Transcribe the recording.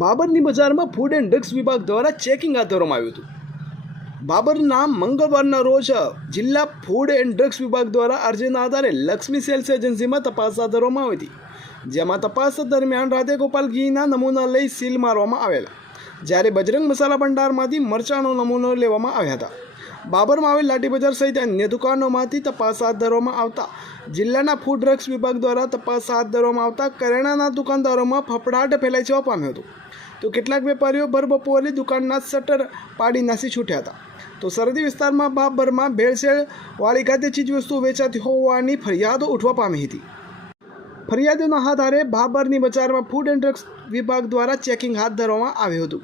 બાબરની બજારમાં food and drugs વિભાગ દ્વારા ચેકિંગ હાથ ધરવામાં આવ્યું હતું. બાબરના મંગળવારના રોજ જિલ્લા ફૂડ એન્ડ ડ્રગ્સ વિભાગ દ્વારા અરજીના આધારે લક્ષ્મી સેલ્સ એજન્સીમાં તપાસ હાથ ધરવામાં આવી હતી. જેમાં તપાસ દરમિયાન રાધે ગોપાલ ઘીના નમૂના લઈ સીલ મારવામાં આવેલા. જ્યારે બજરંગ મસાલા ભંડારમાંથી મરચાંનો નમૂનો લેવામાં આવ્યા હતા. બાબરમાં આવેલ લાઠી બજાર સહિત અન્ય દુકાનોમાંથી તપાસ હાથ ધરવામાં આવતા જિલ્લાના ફૂડ ડ્રગ્સ વિભાગ દ્વારા તપાસ હાથ ધરવામાં આવતા કરિયાણાના દુકાનદારોમાં ફફડાટ ફેલાઈ જવા પામ્યો હતો. તો કેટલાક વેપારીઓ ભર બપોરે દુકાનના શટર પાડી નાસી છૂટ્યા હતા. તો સરહદી વિસ્તારમાં બાબરમાં ભેળસેળ વાળી ખાતે ચીજવસ્તુઓ વેચાતી હોવાની ફરિયાદો ઉઠવા પામી હતી. ફરિયાદોના આધારે બાબરની બજારમાં ફૂડ એન્ડ ડ્રગ્સ વિભાગ દ્વારા ચેકિંગ હાથ ધરવામાં આવ્યું હતું.